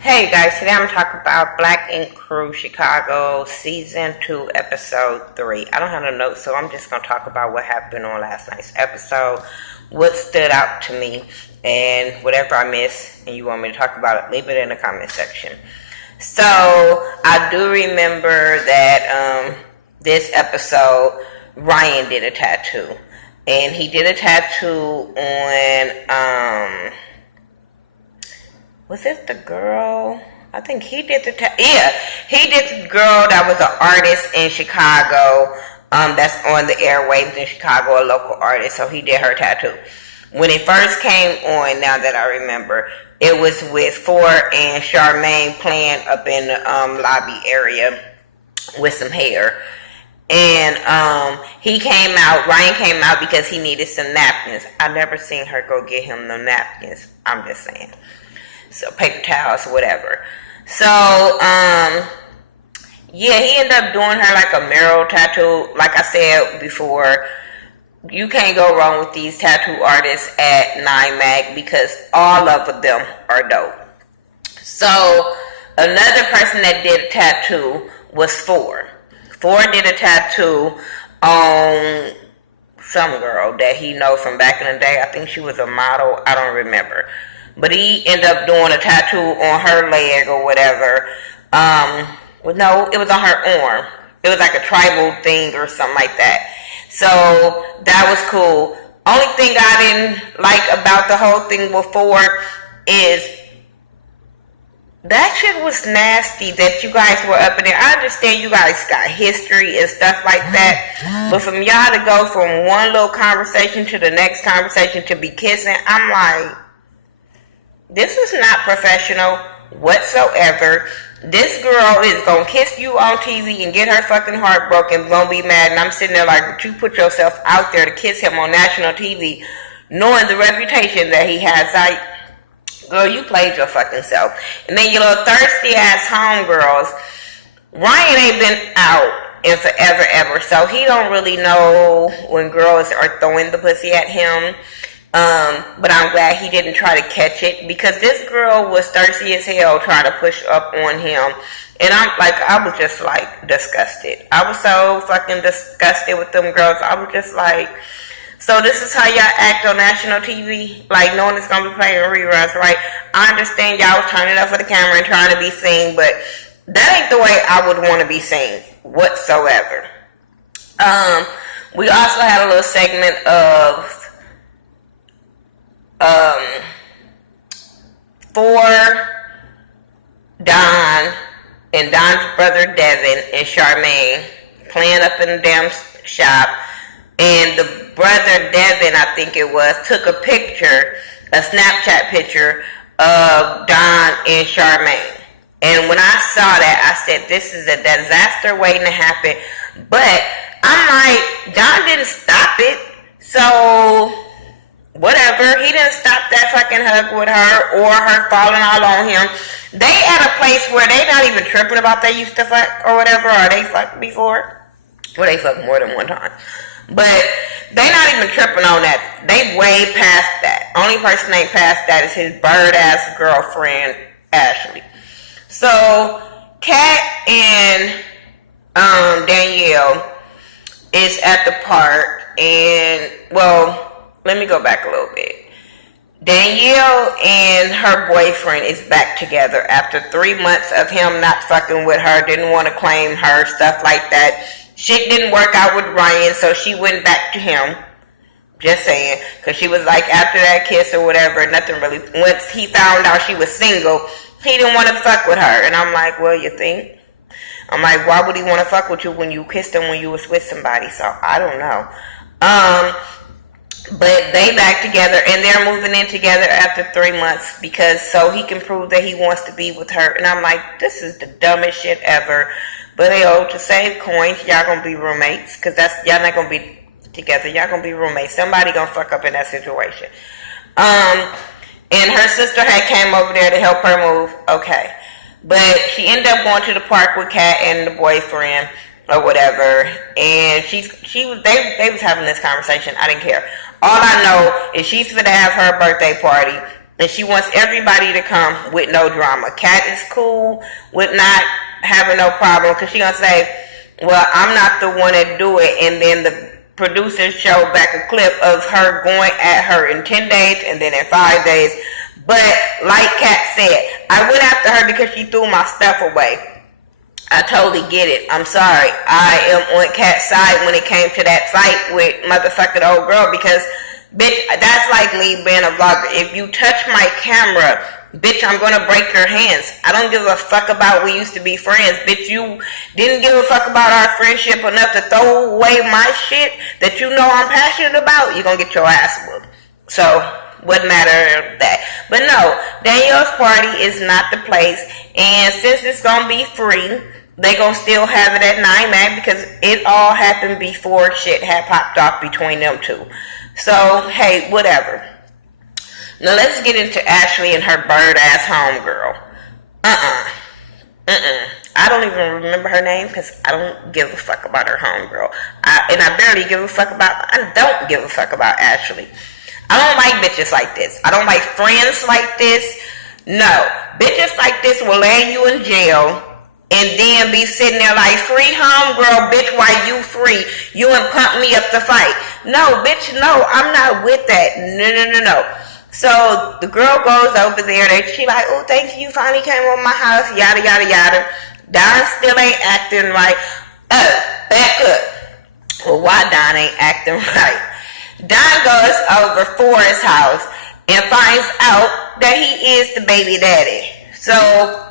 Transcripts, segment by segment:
Hey guys, today I'm going to talk about Black Ink Crew Chicago Season 2, Episode 3. I don't have no notes, so I'm just going to talk about what happened on last night's episode, what stood out to me, and whatever I missed and you want me to talk about it, leave it in the comment section. So, I do remember that this episode, Ryan did a tattoo. And he did a tattoo on, was it the girl? I think he did the he did the girl that was an artist in Chicago. That's on the airwaves in Chicago, a local artist. So he did her tattoo. When it first came on, now that I remember, it was with Ford and Charmaine playing up in the lobby area with some hair. And Ryan came out because he needed some napkins. I never seen her go get him no napkins. I'm just saying. So paper towels or whatever. So, he ended up doing her like a mural tattoo. Like I said before, you can't go wrong with these tattoo artists at 9mag because all of them are dope. So, another person that did a tattoo was Ford. Ford did a tattoo on some girl that he knows from back in the day. I think she was a model. I don't remember. But he ended up doing a tattoo on her leg or whatever. No, it was on her arm. It was like a tribal thing or something like that. So that was cool. Only thing I didn't like about the whole thing with Ford is that shit was nasty that you guys were up in there. I understand you guys got history and stuff like that. But from y'all to go from one little conversation to the next conversation to be kissing, I'm like, this is not professional whatsoever. This girl is going to kiss you on TV and get her fucking heart broken, going to be mad. And I'm sitting there like, but you put yourself out there to kiss him on national TV, knowing the reputation that he has. Like, girl, you played your fucking self. And then your little thirsty ass homegirls. Ryan ain't been out in forever ever, so he don't really know when girls are throwing the pussy at him. But I'm glad he didn't try to catch it because this girl was thirsty as hell trying to push up on him. And I was just like disgusted. I was so fucking disgusted with them girls. I was just like, so this is how y'all act on national TV? Like knowing it's going to be playing reruns, right? I understand y'all was turning up for the camera and trying to be seen, but that ain't the way I would want to be seen whatsoever. We also had a little segment of for Don and Don's brother Devin and Charmaine playing up in the damn shop, and the brother Devin, I think it was, took a picture, a Snapchat picture of Don and Charmaine. And when I saw that, I said, this is a disaster waiting to happen. But I'm like, Don didn't stop it, so whatever. He didn't stop that fucking hug with her or her falling all on him. They at a place where they not even tripping about they used to fuck or whatever, or they fucked before. Well, they fucked more than one time. But they not even tripping on that. They way past that. Only person ain't past that is his bird-ass girlfriend, Ashley. So, Kat and Danielle is at the park and, well, let me go back a little bit. Danielle and her boyfriend is back together after 3 months of him not fucking with her, didn't want to claim her, stuff like that. Shit didn't work out with Ryan, so she went back to him. Just saying. Because she was like, after that kiss or whatever, nothing really. Once he found out she was single, he didn't want to fuck with her. And I'm like, well, you think? I'm like, why would he want to fuck with you when you kissed him when you was with somebody? So, I don't know. But they back together and they're moving in together after 3 months because so he can prove that he wants to be with her. And I'm like, this is the dumbest shit ever. But to save coins, y'all gonna be roommates because y'all not gonna be together. Y'all gonna be roommates. Somebody gonna fuck up in that situation. And her sister had came over there to help her move. Okay, but she ended up going to the park with Kat and the boyfriend or whatever. And they was having this conversation. I didn't care. All I know is she's gonna have her birthday party And she wants everybody to come with no drama. Kat is cool with not having no problem because she gonna say, well, I'm not the one that do it. And then the producers show back a clip of her going at her in 10 days and then in 5 days. But like Kat said, I went after her because she threw my stuff away. I totally get it. I'm sorry. I am on Kat's side when it came to that fight with motherfucking old girl because, bitch, that's like me being a vlogger. If you touch my camera, bitch, I'm gonna break your hands. I don't give a fuck about we used to be friends. Bitch, you didn't give a fuck about our friendship enough to throw away my shit that you know I'm passionate about. You're gonna get your ass whooped. So, wouldn't matter that. But no, Danielle's party is not the place. And since it's gonna be free, they gonna still have it at 9 Mac because it all happened before shit had popped off between them two. So, hey, whatever. Now let's get into Ashley and her bird-ass homegirl. I don't even remember her name because I don't give a fuck about her homegirl. I don't give a fuck about Ashley. I don't like bitches like this. I don't like friends like this. No. Bitches like this will land you in jail and then be sitting there like, free homegirl, bitch, why you free? You and pump me up to fight. No, bitch, no, I'm not with that. No. So the girl goes over there and she like, oh, thank you, finally came over my house, yada, yada, yada. Don still ain't acting right. Back up. Well, why Don ain't acting right? Don goes over Forrest's house and finds out that he is the baby daddy. So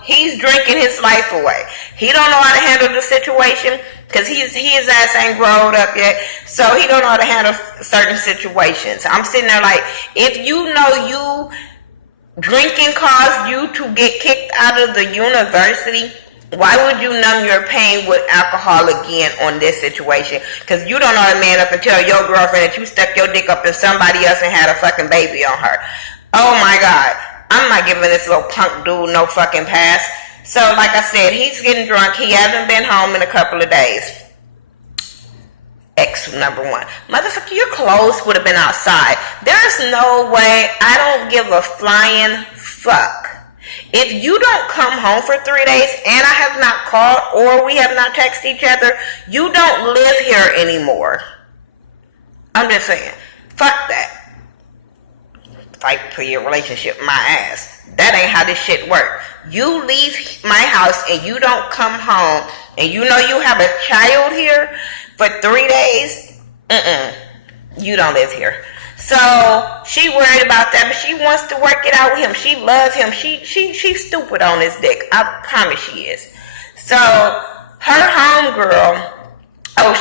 he's drinking his life away. He don't know how to handle the situation because his ass ain't grown up yet. So he don't know how to handle certain situations. I'm sitting there like, if you know you drinking caused you to get kicked out of the university, why would you numb your pain with alcohol again on this situation? Because you don't know a man up and tell your girlfriend that you stuck your dick up in somebody else and had a fucking baby on her. Oh my God. I'm not giving this little punk dude no fucking pass. So like I said, he's getting drunk. He hasn't been home in a couple of days. X number one. Motherfucker, your clothes would have been outside. There's no way. I don't give a flying fuck. If you don't come home for 3 days and I have not called or we have not texted each other, you don't live here anymore. I'm just saying. Fuck that. Fight for your relationship, my ass. That ain't how this shit work. You leave my house and you don't come home and you know you have a child here for 3 days, you don't live here. So she worried about that, but she wants to work it out with him. She loves him. She's stupid on his dick. I promise she is. So her homegirl,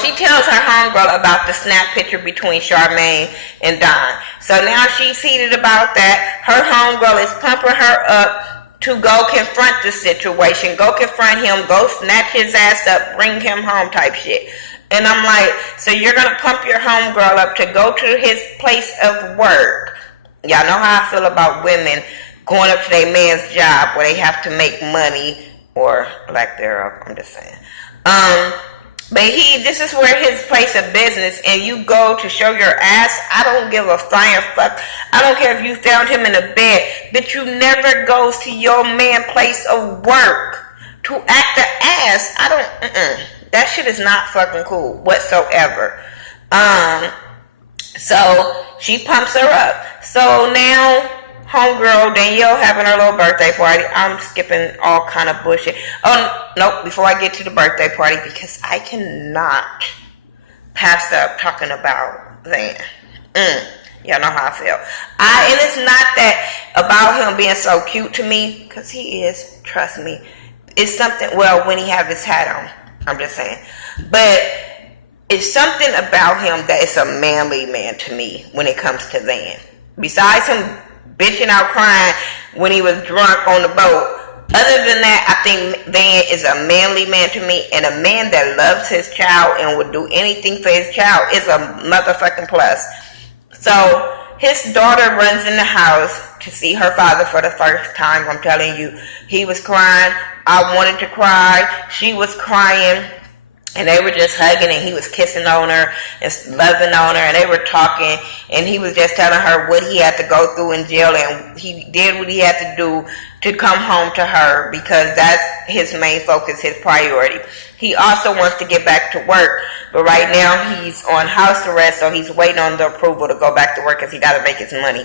she tells her homegirl about the snap picture between Charmaine and Don. So now she's heated about that. Her homegirl is pumping her up to go confront the situation, go confront him, go snatch his ass up, bring him home type shit. And I'm like, so you're going to pump your homegirl up to go to his place of work. Y'all know how I feel about women going up to their man's job where they have to make money or lack thereof. I'm just saying. But this is where his place of business and you go to show your ass. I don't give a flying fuck. I don't care if you found him in a bed. But you never goes to your man place of work to act the ass. That shit is not fucking cool whatsoever. So she pumps her up. So now homegirl Danielle having her little birthday party. I'm skipping all kind of bullshit. Oh, nope, before I get to the birthday party, because I cannot pass up talking about Van. Y'all know how I feel. And it's not that about him being so cute to me, because he is, trust me. It's something, well, when he have his hat on, I'm just saying. But it's something about him that is a manly man to me when it comes to Van. Besides him bitching out crying when he was drunk on the boat. Other than that, I think Van is a manly man to me, and a man that loves his child and would do anything for his child is a motherfucking plus. So his daughter runs in the house to see her father for the first time. I'm telling you, he was crying. I wanted to cry. She was crying. and they were just hugging, and he was kissing on her and loving on her, and they were talking, and he was just telling her what he had to go through in jail, and he did what he had to do to come home to her, because that's his main focus, his priority. He also wants to get back to work, but right now he's on house arrest, so he's waiting on the approval to go back to work because he got to make his money.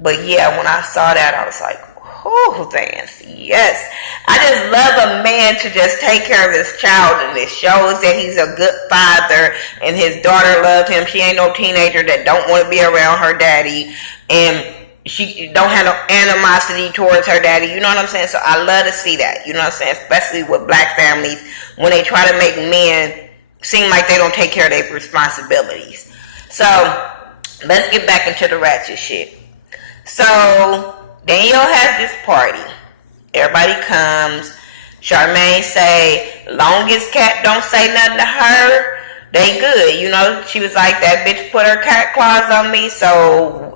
But yeah, when I saw that, I was like, oh, thanks. Yes. I just love a man to just take care of his child, and it shows that he's a good father, and his daughter loves him. She ain't no teenager that don't want to be around her daddy, and she don't have no animosity towards her daddy. You know what I'm saying? So I love to see that. You know what I'm saying? Especially with black families, when they try to make men seem like they don't take care of their responsibilities. So let's get back into the ratchet shit. So Danielle has this party. Everybody comes. Charmaine say, long as Cat don't say nothing to her, they good. You know, she was like, that bitch put her cat claws on me, so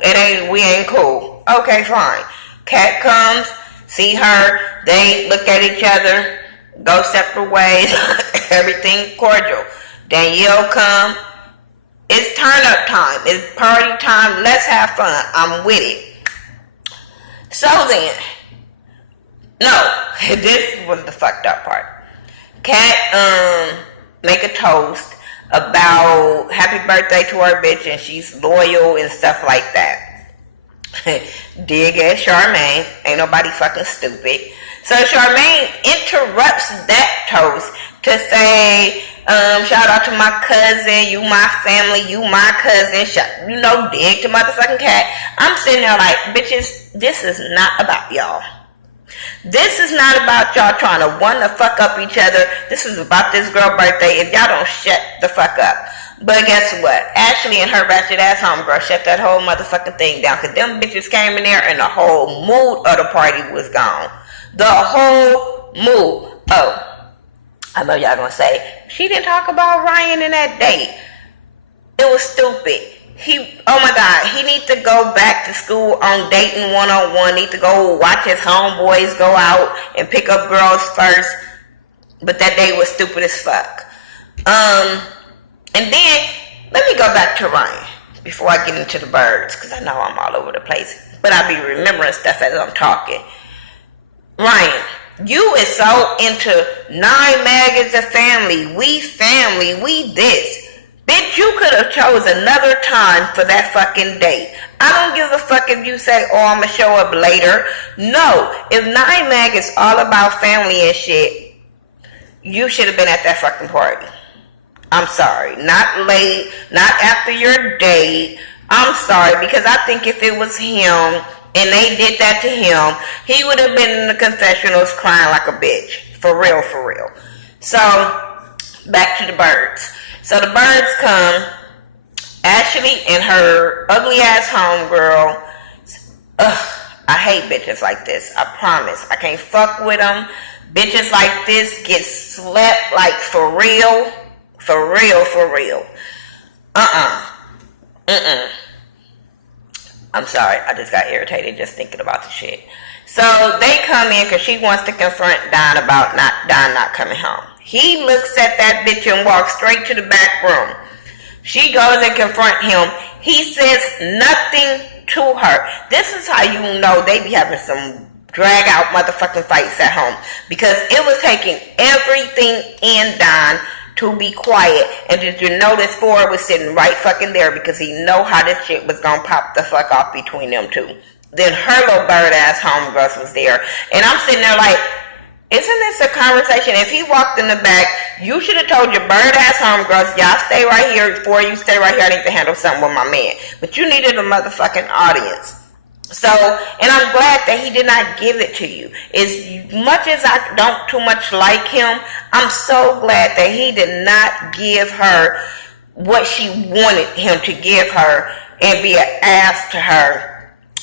we ain't cool. Okay, fine. Cat comes, see her, they look at each other, go separate ways, everything cordial. Danielle come, it's turn up time, it's party time, let's have fun, I'm with it. So then, no, this was the fucked up part. Cat make a toast about happy birthday to her bitch, and she's loyal and stuff like that. Dig at Charmaine, ain't nobody fucking stupid. So Charmaine interrupts that toast to say, shout out to my cousin, you my family, you my cousin, you know, dig to motherfucking Cat. I'm sitting there like, bitches, this is not about y'all. This is not about y'all trying to one to fuck up each other. This is about this girl birthday. If y'all don't shut the fuck up. But guess what? Ashley and her ratchet ass homegirl shut that whole motherfucking thing down, because them bitches came in there and the whole mood of the party was gone. The whole mood. Oh, I know y'all gonna say, she didn't talk about Ryan in that date. It was stupid. Oh my God, he needs to go back to school on dating 101. Need to go watch his homeboys go out and pick up girls first. But that day was stupid as fuck. And then, let me go back to Ryan before I get into the birds, because I know I'm all over the place. But I be remembering stuff as I'm talking. Ryan, you is so into 9 maggots of family, we this. Bitch, you could have chose another time for that fucking date. I don't give a fuck if you say, oh, I'm going to show up later. No, if 9 Mag is all about family and shit, you should have been at that fucking party. I'm sorry. Not late, not after your date. I'm sorry, because I think if it was him and they did that to him, he would have been in the confessionals crying like a bitch. For real, for real. So, back to the birds. So the birds come, Ashley and her ugly ass homegirl. I hate bitches like this. I promise. I can't fuck with them. Bitches like this get slept like for real. For real, for real. I'm sorry. I just got irritated just thinking about the shit. So they come in because she wants to confront Don about Don not coming home. He looks at that bitch and walks straight to the back room. She goes and confronts him. He says nothing to her. This is how you know they be having some drag out motherfucking fights at home. Because it was taking everything in Don to be quiet. And did you notice Ford was sitting right fucking there because he know how this shit was gonna pop the fuck off between them two. Then her little bird ass homegirls was there. And I'm sitting there like, isn't this a conversation? If he walked in the back, you should have told your bird ass homegirls, y'all stay right here. Before you stay right here, I need to handle something with my man. But you needed a motherfucking audience. So, and I'm glad that he did not give it to you. As much as I don't too much like him, I'm so glad that he did not give her what she wanted him to give her and be an ass to her.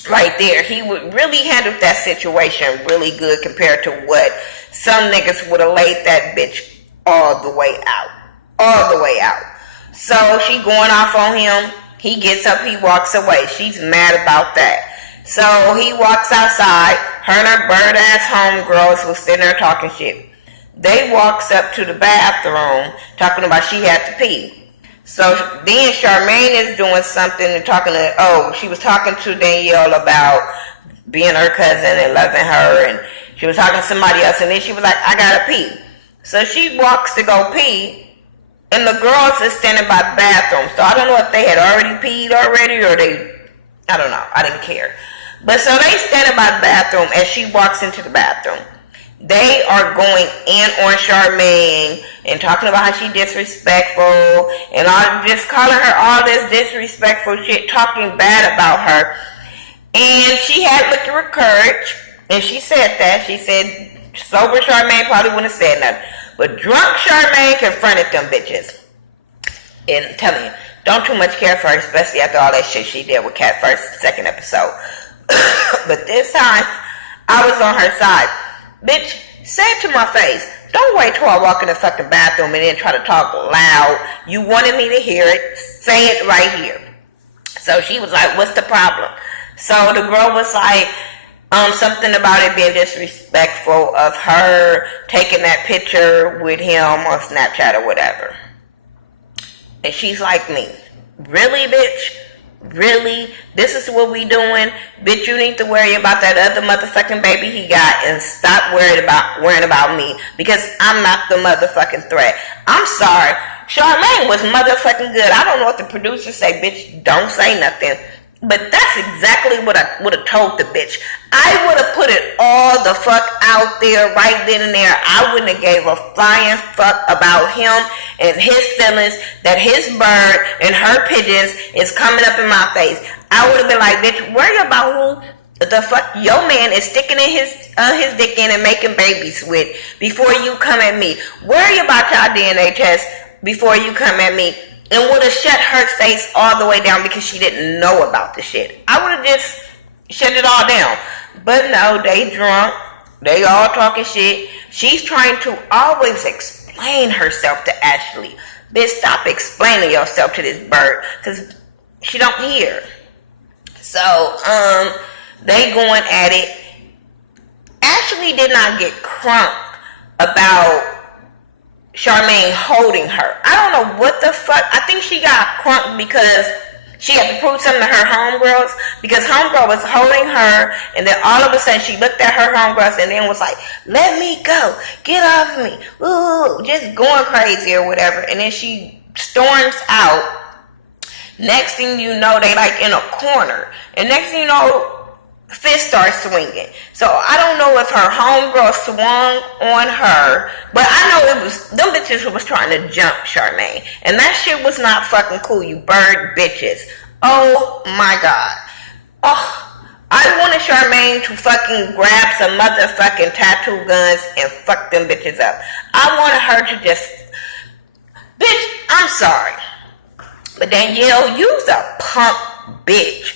Right there, he would really handle that situation really good compared to what some niggas would have laid that bitch all the way out. All the way out. So she going off on him. He gets up, he walks away. She's mad about that. So he walks outside. Her and her bird ass homegirls was sitting there talking shit. They walks up to the bathroom talking about she had to pee. So then Charmaine is doing something and she was talking to Danielle about being her cousin and loving her, and she was talking to somebody else, and then she was like, I gotta pee. So she walks to go pee, and the girls is standing by the bathroom. So I don't know if they had already peed already or I don't know. I didn't care. But so they standing by the bathroom as she walks into the bathroom. They are going in on Charmaine and talking about how she disrespectful and just calling her all this disrespectful shit, talking bad about her. And she had liquor courage, and she said that. She said sober Charmaine probably wouldn't have said nothing. But drunk Charmaine confronted them bitches. And I'm telling you, don't too much care for her, especially after all that shit she did with Kat second episode. But this time, I was on her side. Bitch, say it to my face. Don't wait till I walk in the fucking bathroom and then try to talk loud. You wanted me to hear it. Say it right here. So she was like, what's the problem? So the girl was like, something about it being disrespectful of her taking that picture with him on Snapchat or whatever. And she's like me. Really, bitch? Really? This is what we doing? Bitch, you need to worry about that other motherfucking baby he got and stop worrying about me, because I'm not the motherfucking threat. I'm sorry. Charmaine was motherfucking good. I don't know what the producers say, bitch, don't say nothing. But that's exactly what I would have told the bitch. I would have put it all the fuck out there right then and there. I wouldn't have gave a flying fuck about him and his feelings, that his bird and her pigeons is coming up in my face. I would have been like, bitch, worry about who the fuck your man is sticking in his dick in and making babies with before you come at me. Worry about your DNA test before you come at me. And would have shut her face all the way down because she didn't know about the shit. I would have just shut it all down. But no, they drunk. They all talking shit. She's trying to always explain herself to Ashley. Bitch, stop explaining yourself to this bird, because she don't hear. So, they going at it. Ashley did not get crunk about Charmaine holding her. I don't know what the fuck. I think she got crunk because she had to prove something to her homegirls, because homegirl was holding her, and then all of a sudden she looked at her homegirls and then was like, let me go, get off me, ooh, just going crazy or whatever. And then she storms out. Next thing you know, they like in a corner, and next thing you know, fist starts swinging. So I don't know if her homegirl swung on her, but I know it was them bitches who was trying to jump Charmaine, and that shit was not fucking cool, you bird bitches. Oh my god. Oh, I wanted Charmaine to fucking grab some motherfucking tattoo guns and fuck them bitches up. I wanted her to just, bitch, I'm sorry, but Danielle, you's a punk bitch.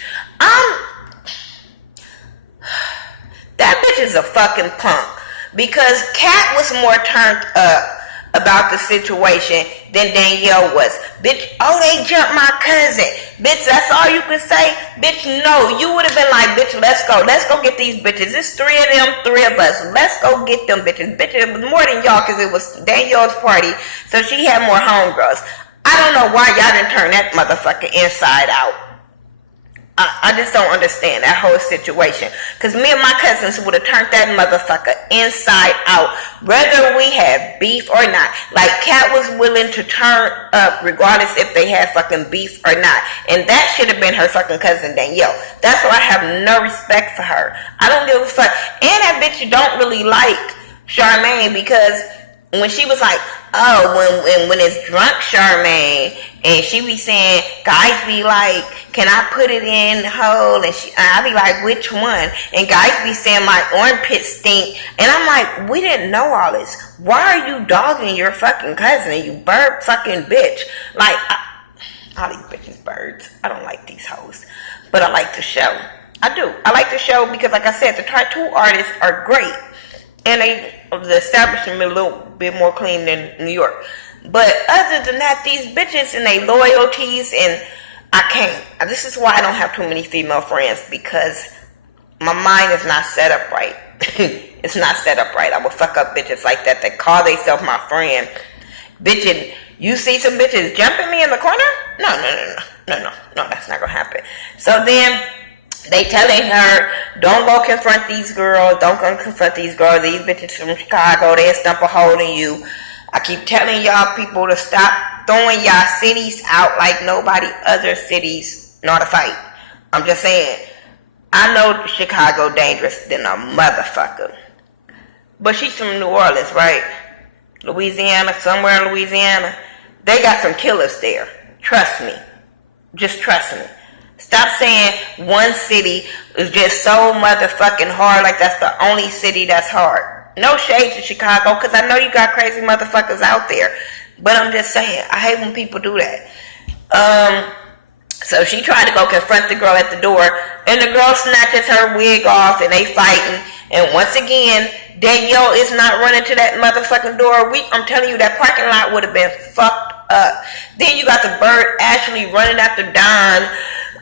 That bitch is a fucking punk. Because Kat was more turned up about the situation than Danielle was. Bitch, oh, they jumped my cousin. Bitch, that's all you could say? Bitch, no. You would have been like, bitch, let's go. Let's go get these bitches. It's 3 of them, 3 of us. Let's go get them bitches. Bitch, it was more than y'all because it was Danielle's party. So she had more homegirls. I don't know why y'all didn't turn that motherfucker inside out. I just don't understand that whole situation. Because me and my cousins would have turned that motherfucker inside out, whether we had beef or not. Like, Kat was willing to turn up regardless if they had fucking beef or not. And that should have been her fucking cousin Danielle. That's why I have no respect for her. I don't give a fuck. And that bitch don't really like Charmaine, because when she was like, oh, when it's drunk Charmaine, and she be saying, guys be like, can I put it in whole? And I be like, which one? And guys be saying my armpit stink. And I'm like, we didn't know all this. Why are you dogging your fucking cousin, you bird fucking bitch? Like, all these bitches birds. I don't like these hoes. But I like the show. I do. I like the show because, like I said, the tattoo artists are great. And the establishment a little bit more clean than New York. But other than that, these bitches and their loyalties, and I can't. This is why I don't have too many female friends, because my mind is not set up right. It's not set up right. I will fuck up bitches like that call themselves my friend. Bitch, you see some bitches jumping me in the corner? No, that's not gonna happen. So then they telling her, don't go confront these girls. Don't go confront these girls. These bitches from Chicago, they'll stump a hole in you. I keep telling y'all people to stop throwing y'all cities out like nobody other cities know how to fight. I'm just saying. I know Chicago dangerous than a motherfucker. But she's from New Orleans, right? Louisiana, somewhere in Louisiana. They got some killers there. Trust me. Just trust me. Stop saying one city is just so motherfucking hard like that's the only city that's hard. No shade to Chicago, because I know you got crazy motherfuckers out there. But I'm just saying, I hate when people do that. So she tried to go confront the girl at the door, and the girl snatches her wig off, and they fighting. And once again, Danielle is not running to that motherfucking door. I'm telling you, that parking lot would have been fucked up. Then you got the bird actually running after Don.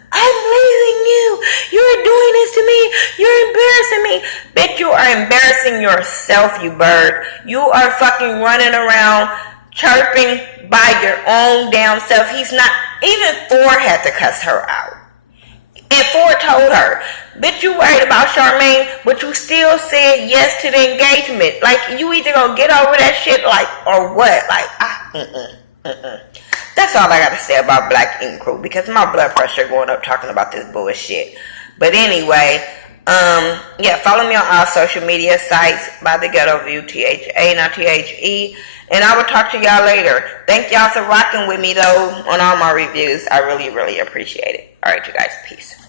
I'm leaving you. You're doing this to me. You're embarrassing me. Bitch, you are embarrassing yourself, you bird. You are fucking running around chirping by your own damn self. He's not, even Ford had to cuss her out. And Ford told her, bitch, you worried about Charmaine, but you still said yes to the engagement. Like, you either gonna get over that shit, like, or what? Like, That's all I gotta say about Black Ink Crew, because my blood pressure going up talking about this bullshit. But anyway, yeah, follow me on all social media sites by Thaghettoview, THA, not THE. And I will talk to y'all later. Thank y'all for rocking with me, though, on all my reviews. I really, really appreciate it. All right, you guys. Peace.